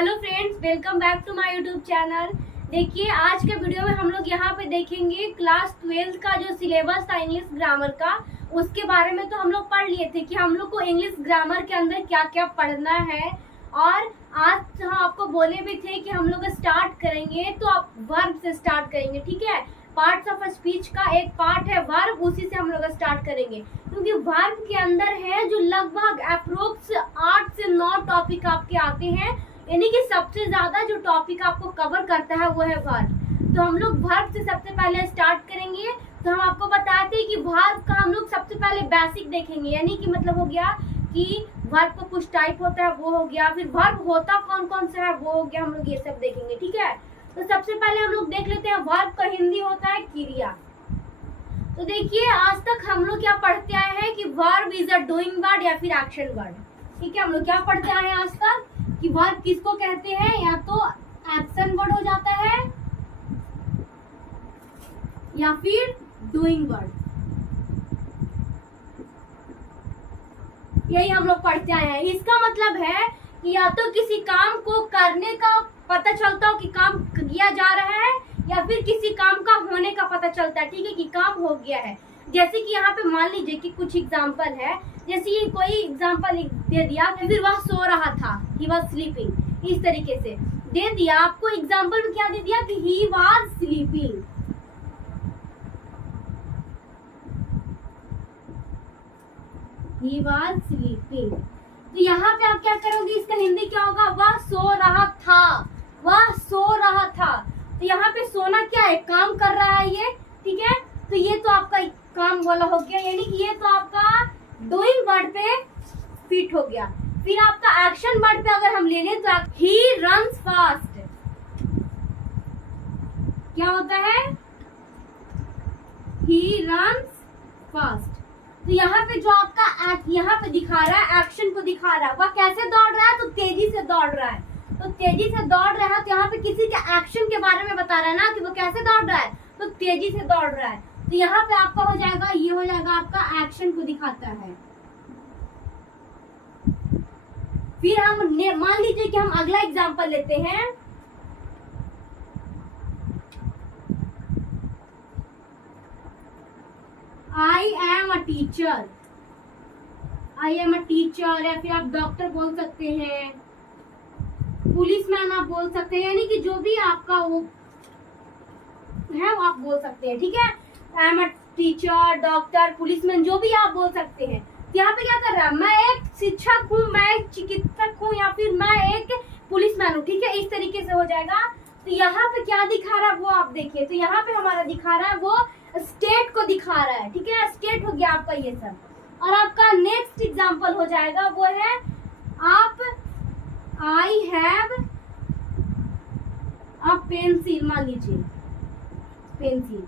Hello friends, welcome back to my YouTube channel. देखिए, आज के वीडियो में हम लोग यहाँ पे देखेंगे क्लास 12 का जो सिलेबस था इंग्लिश ग्रामर का, उसके बारे में तो हम लोग पढ़ लिए थे कि हम लोग को इंग्लिश ग्रामर के अंदर क्या क्या पढ़ना है। और आज हम आपको बोले भी थे कि हम लोग स्टार्ट करेंगे तो आप वर्ब से स्टार्ट करेंगे, ठीक है। पार्ट्स ऑफ स्पीच का एक पार्ट है वर्ब, उसी से हम लोग स्टार्ट करेंगे, क्योंकि वर्ब के अंदर है जो लगभग अप्रोक्स 8 से 9 टॉपिक आपके आते हैं, यानी कि सबसे ज्यादा जो टॉपिक आपको कवर करता है वो है वर्ब। तो हम लोग वर्ब से सबसे पहले स्टार्ट करेंगे। तो हम आपको बताते हैं कि वर्ब का हम लोग सबसे पहले बेसिक देखेंगे, यानी कि मतलब हो गया कि वर्ब का कुछ टाइप होता है वो हो गया, फिर वर्ब होता कौन कौन सा है वो हो गया, हम लोग ये सब देखेंगे, ठीक है। तो सबसे पहले हम लोग देख लेते हैं वर्ब का हिंदी होता है क्रिया। तो देखिए, आज तक हम लोग क्या पढ़ते आए हैं कि verb is a doing word या फिर एक्शन वर्ड, ठीक है। हम लोग क्या पढ़ते आए हैं आज तक कि वर्ब किसको कहते हैं, या तो एक्शन वर्ड हो जाता है या फिर डूइंग वर्ड, यही हम लोग पढ़ते आए हैं। इसका मतलब है कि या तो किसी काम को करने का पता चलता हो कि काम किया जा रहा है, या फिर किसी काम का होने का पता चलता है, ठीक है, कि काम हो गया है। जैसे कि यहाँ पे मान लीजिए कि कुछ एग्जाम्पल है, जैसे ये कोई एग्जाम्पल दे दिया, फिर वह सो रहा था, ही वॉज स्लीपिंग, इस तरीके से दे दिया। आपको एग्जाम्पल में क्या दे दिया कि he was sleeping, he was sleeping. तो यहाँ पे आप क्या करोगे, इसका हिंदी क्या होगा, वह सो रहा था, वह सो रहा था। तो यहाँ पे सोना क्या है, काम कर रहा है ये, ठीक है। तो ये तो आपका काम वाला हो गया, यानी कि ये तो आपका डूइंग वर्ड पे फिट हो गया। फिर आपका एक्शन वर्ड पे अगर हम ले लें तो ही रन्स फास्ट, क्या होता है, ही रन्स फास्ट। तो यहाँ पे जो आपका यहाँ पे दिखा रहा है, एक्शन को दिखा रहा है, वह कैसे दौड़ रहा है, तो तेजी से दौड़ रहा है। तो तेजी से दौड़ रहा है, तो यहाँ पे किसी के एक्शन के बारे में बता रहा है ना कि वो कैसे दौड़ रहा है, तो तेजी से दौड़ रहा है। तो यहाँ पे आपका हो जाएगा, ये हो जाएगा आपका एक्शन को दिखाता है। फिर हम मान लीजिए कि हम अगला एग्जांपल लेते हैं। I am a teacher, I am a teacher, या फिर आप डॉक्टर बोल सकते हैं, पुलिसमैन आप बोल सकते हैं, यानी कि जो भी आपका वो है वो आप बोल सकते हैं, ठीक है। I am a teacher, doctor, policeman, जो भी आप बोल सकते हैं। यहाँ पे क्या कर रहा है, मैं एक शिक्षक हूँ, मैं एक चिकित्सक हूँ, या फिर मैं एक पुलिसमैन हूँ, ठीक है, इस तरीके से हो जाएगा। तो यहाँ पे क्या दिखा रहा है वो आप देखिए। तो यहाँ पे हमारा दिखा रहा है वो स्टेट को दिखा रहा है, ठीक है, स्टेट हो गया आपका ये सब। और आपका नेक्स्ट एग्जाम्पल हो जाएगा वो है आप आई हैव अ पेंसिल, मान लीजिए पेंसिल,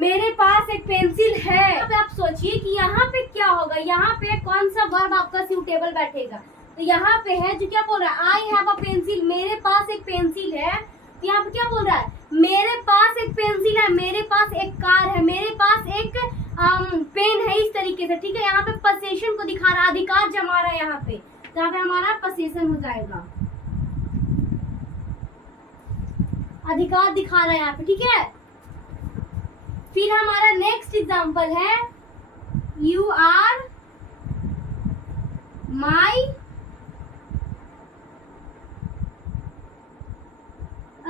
मेरे पास एक पेंसिल है। अब आप सोचिए कि यहाँ पे क्या होगा, यहाँ पे कौन सा वर्ब आपका सूटेबल बैठेगा। तो यहाँ पे है जो क्या बोल रहा है, आई हैव अ पेंसिल, मेरे पास एक पेंसिल है। तो यहाँ पे क्या बोल रहा है, मेरे पास एक पेंसिल है, मेरे पास एक कार है, मेरे पास एक पेन है, इस तरीके से, ठीक है। यहाँ पे पोजीशन को दिखा रहा है, अधिकार जमा रहा है यहाँ पे, तो यहाँ पे हमारा पोजीशन हो जाएगा, अधिकार दिखा रहा है यहाँ पे, ठीक है। फिर हमारा नेक्स्ट एग्जांपल है यू आर माई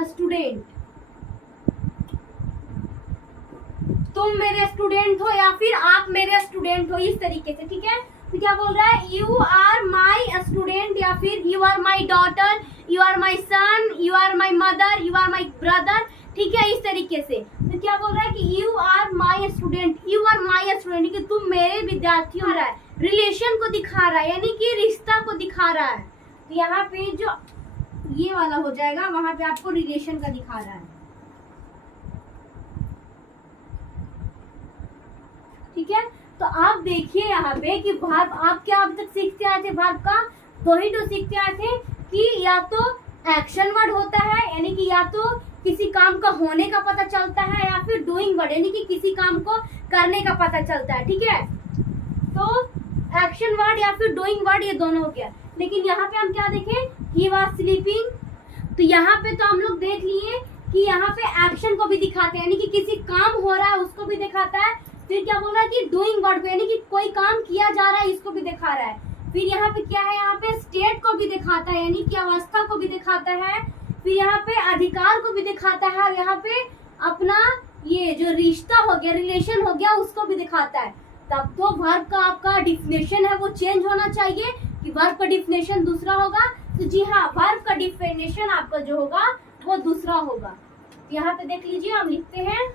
स्टूडेंट, तुम मेरे स्टूडेंट हो या फिर आप मेरे स्टूडेंट हो, इस तरीके से, ठीक है। तो क्या बोल रहा है, यू आर माई स्टूडेंट, या फिर you are my daughter, you are my son, you are my mother, you are my brother, ठीक है, इस तरीके से। तो क्या बोल रहा है कि you are my student, you are my student, कि तुम मेरे विद्यार्थी हो रहा है, रिलेशन को दिखा रहा है, यानी कि रिश्ता को दिखा रहा है। तो यहाँ पे जो ये वाला हो जाएगा, वहां पे आपको रिलेशन का दिखा रहा है, ठीक है। तो आप देखिए यहाँ पे कि वर्ब आप क्या अभी तक सीखते आए थे, वर्ब का दो ही तो सीखते आए थे कि या तो एक्शन वर्ड होता है, यानी कि या तो किसी काम का होने का पता चलता है, या फिर डूइंग वर्ड, यानी कि किसी काम को करने का पता चलता है, ठीक है। तो एक्शन वर्ड या फिर डूइंग वर्ड, ये दोनों हो गया। लेकिन यहाँ पे हम क्या देखें, ही वाज स्लीपिंग। तो यहाँ पे तो हम लोग देख लिए कि यहाँ पे एक्शन को भी दिखाते हैं, यानी कि किसी काम हो रहा है उसको भी दिखाता है। फिर क्या बोल रहा है कि डूइंग वर्ड को, यानी कि कोई काम किया जा रहा है इसको भी दिखा रहा है। फिर यहाँ पे क्या है, यहाँ पे स्टेट को भी दिखाता है, यानी कि अवस्था को भी दिखाता है। फिर यहाँ पे अधिकार को भी दिखाता है, और यहाँ पे अपना ये जो रिश्ता हो गया, रिलेशन हो गया, उसको भी दिखाता है। तब तो वर्ब का आपका डिफिनेशन है वो चेंज होना चाहिए कि वर्ब का डिफिनेशन दूसरा होगा। तो जी हाँ, वर्ब का डिफिनेशन आपका जो होगा वो दूसरा होगा। यहाँ पे देख लीजिए, हम लिखते हैं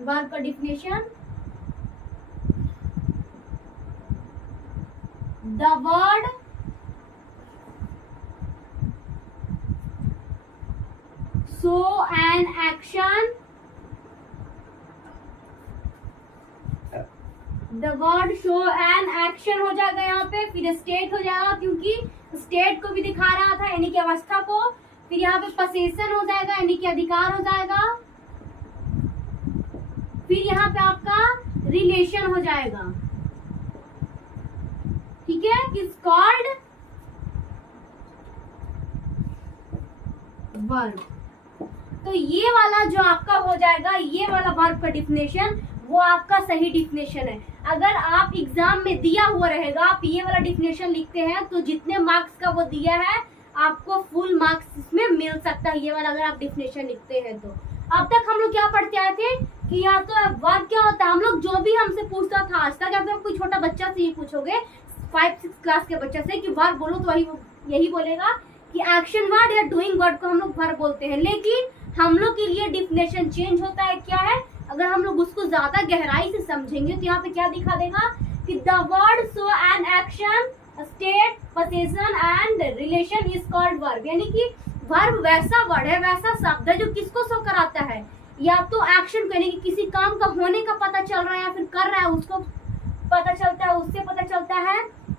वर्ब का definition. The word show an action. The word show an action हो जाएगा यहाँ पे। फिर स्टेट हो जाएगा, क्योंकि स्टेट को भी दिखा रहा था, यानी कि अवस्था को। फिर यहाँ पे पोसेशन हो जाएगा, यानी कि अधिकार हो जाएगा। फिर यहाँ पे आपका रिलेशन हो जाएगा, ठीक है, इज कॉल्ड वर्ब। तो ये वाला जो आपका हो जाएगा, ये वाला वर्ब का डिफिनेशन वो आपका सही डिफिनेशन है। अगर आप एग्जाम में दिया हुआ रहेगा, आप ये वाला डिफिनेशन लिखते हैं, तो जितने मार्क्स का वो दिया है आपको फुल मार्क्स इसमें मिल सकता है, ये वाला अगर आप डिफिनेशन लिखते हैं तो। अब तक हम लोग क्या पढ़ते आए थे कि या तो वर्ब क्या होता है, हम लोग जो भी हमसे पूछता था आज तक, या फिर कोई छोटा बच्चा से ये पूछोगे 5-6 क्लास के बच्चे से कि वर्ब बोलो, तो वही यही बोलेगा कि एक्शन वर्ड या डूइंग वर्ड को हम लोग वर्ब बोलते हैं। लेकिन हम लोग के लिए डिफिनेशन चेंज होता है। क्या है, अगर हम लोग उसको ज्यादा गहराई से समझेंगे तो यहाँ पे क्या दिखा देगा कि the word show an action, state, possession and relation is called verb. यानी कि वर्ब वैसा वर्ड है, वैसा शब्द है जो किसको शो कराता है, या तो एक्शन को, यानी कि किसी काम का होने का पता चल रहा है या फिर कर रहा है उसको पता चलता है, उससे पता चलता है।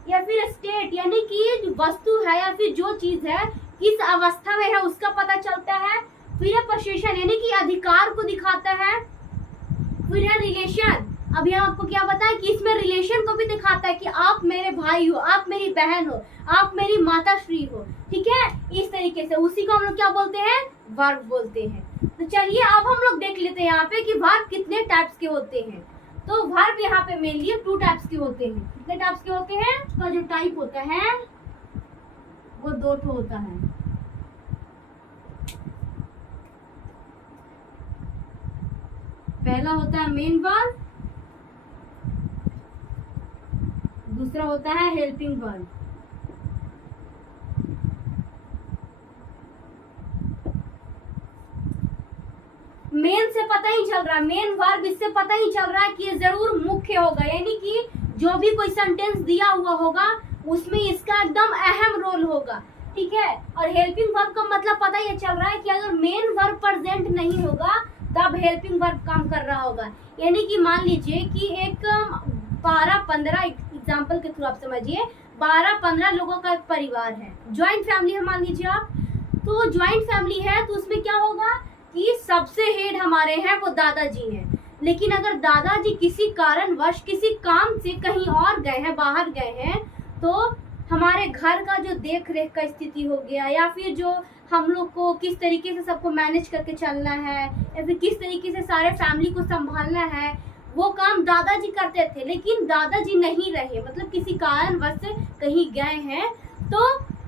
या फिर स्टेट, यानी कि जो वस्तु है या फिर जो चीज है किस अवस्था में है उसका पता चलता है। फिर पोसेशन, यानी कि अधिकार को दिखाता है। फिर है रिलेशन, अभी हम आपको क्या बताएं कि इसमें रिलेशन को भी दिखाता है कि आप मेरे भाई हो, आप मेरी बहन हो, आप मेरी माताश्री हो, ठीक है, इस तरीके से उसी को हम लोग क्या बोलते हैं, वर्ब बोलते हैं। तो चलिए अब हम लोग देख लेते हैं यहाँ पे कि वर्ब कितने टाइप्स के होते हैं। तो वर्ब यहाँ पे मेनली 2 टाइप्स के होते हैं। कितने टाइप्स के होते हैं, उसका जो टाइप होता है वो 2 होता है। पहला होता है मेन वर्ब, दूसरा होता है हेल्पिंग वर्ब। मेन से पता ही चल रहा है, मेन वर्ब इससे पता ही चल रहा है कि ये जरूर मुख्य होगा, यानी कि जो भी कोई सेंटेंस दिया हुआ होगा उसमें इसका एकदम अहम रोल होगा, ठीक है। और हेल्पिंग वर्ब का मतलब पता ही चल रहा है कि अगर मेन वर्ब प्रेजेंट नहीं होगा तब हेल्पिंग वर्ब काम कर रहा होगा। यानी कि मान लीजिए कि एक 12-15 एग्जाम्पल के थ्रू आप समझिए, 12-15 लोगों का एक परिवार है, ज्वाइंट फैमिली है मान लीजिए आप। तो ज्वाइंट फैमिली है तो उसमें क्या होगा कि सबसे हेड हमारे हैं वो दादाजी हैं। लेकिन अगर दादाजी किसी कारणवश किसी काम से कहीं और गए हैं, बाहर गए हैं, तो हमारे घर का जो देख रेख का स्थिति हो गया, या फिर जो हम लोग को किस तरीके से सबको मैनेज करके चलना है, या फिर किस तरीके से सारे फैमिली को संभालना है, वो काम दादाजी करते थे। लेकिन दादाजी नहीं रहे, मतलब किसी कारणवश से कहीं गए हैं, तो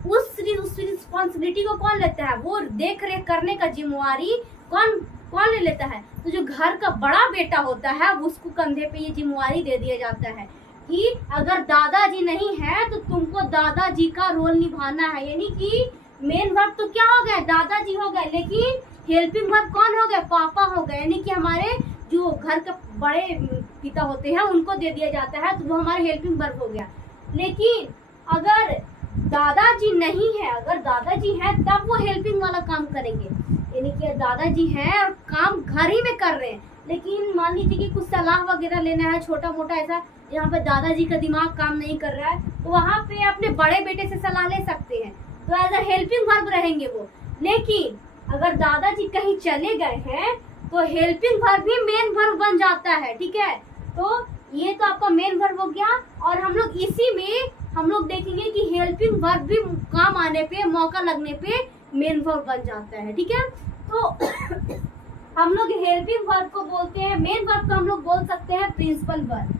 उस रिस्पॉन्सिबिलिटी को कौन लेता है, वो देख रेख करने का जिम्मेवारी कौन ले लेता है, तो जो घर का बड़ा बेटा होता है उसको कंधे पे ये जिम्मेवारी दे दिया जाता है कि अगर दादाजी नहीं है तो तुमको दादाजी का रोल निभाना है। यानी कि मेन वर्ब तो क्या हो गए, दादाजी हो गए, लेकिन हेल्पिंग वर्ब कौन हो गए, पापा हो गए, यानी कि हमारे जो घर के बड़े पिता होते हैं उनको दे दिया जाता है, तो वो हमारे हेल्पिंग वर्ब हो गया। लेकिन अगर दादाजी नहीं है, अगर दादाजी है तब वो हेल्पिंग वाला काम करेंगे, यानी कि दादाजी हैं और काम घर ही में कर रहे हैं, लेकिन मान लीजिए कि कुछ सलाह वगैरह लेना है, छोटा मोटा ऐसा यहाँ पे दादाजी का दिमाग काम नहीं कर रहा है, तो वहाँ पे अपने बड़े बेटे से सलाह ले सकते हैं, तो एज अ हेल्पिंग वर्ब रहेंगे वो। लेकिन अगर दादाजी कहीं चले गए हैं तो हेल्पिंग वर्ब भी मेन वर्ब बन जाता है, ठीक है। तो ये तो आपका मेन वर्ब हो गया, और हम लोग इसी में हम लोग देखेंगे कि हेल्पिंग वर्ब भी काम आने पे, मौका लगने पे मेन वर्ब बन जाता है। ठीक है, तो हम लोग हेल्पिंग वर्ब को बोलते हैं, मेन वर्ब को हम लोग बोल सकते हैं प्रिंसिपल वर्ब।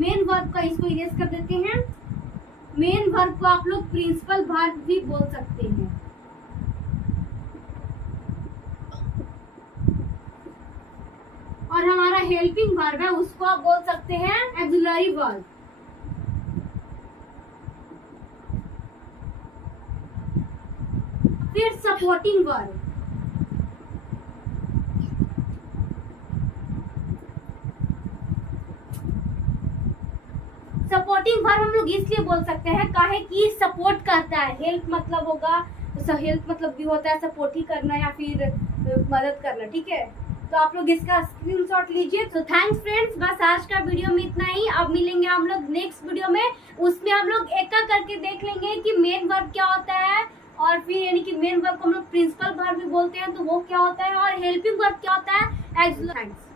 मेन वर्ब का इसको इरेज कर देते हैं। मेन वर्ब को आप लोग प्रिंसिपल वर्ब भी बोल सकते हैं। और हमारा हेल्पिंग वर्ब है उसको आप बोल सकते हैं ऑक्सिलरी वर्ब। फिर सपोर्टिंग वर्ब। सपोर्टिंग वर्ब हम लोग इसलिए बोल सकते हैं काहे कि सपोर्ट करता है। हेल्प मतलब होगा, हेल्प मतलब भी होता है सपोर्ट ही करना या फिर मदद करना। ठीक है, तो आप लोग इसका स्क्रीनशॉट लीजिए। तो थैंक्स फ्रेंड्स, बस आज का वीडियो में इतना ही। अब मिलेंगे हम लोग नेक्स्ट वीडियो में, उसमें हम लोग एक एक करके देख लेंगे कि मेन वर्ब क्या होता है, और फिर यानी कि मेन वर्ब को हम लोग प्रिंसिपल वर्ब भी बोलते हैं तो वो क्या होता है, और हेल्पिंग वर्ब क्या होता है। थैंक्स।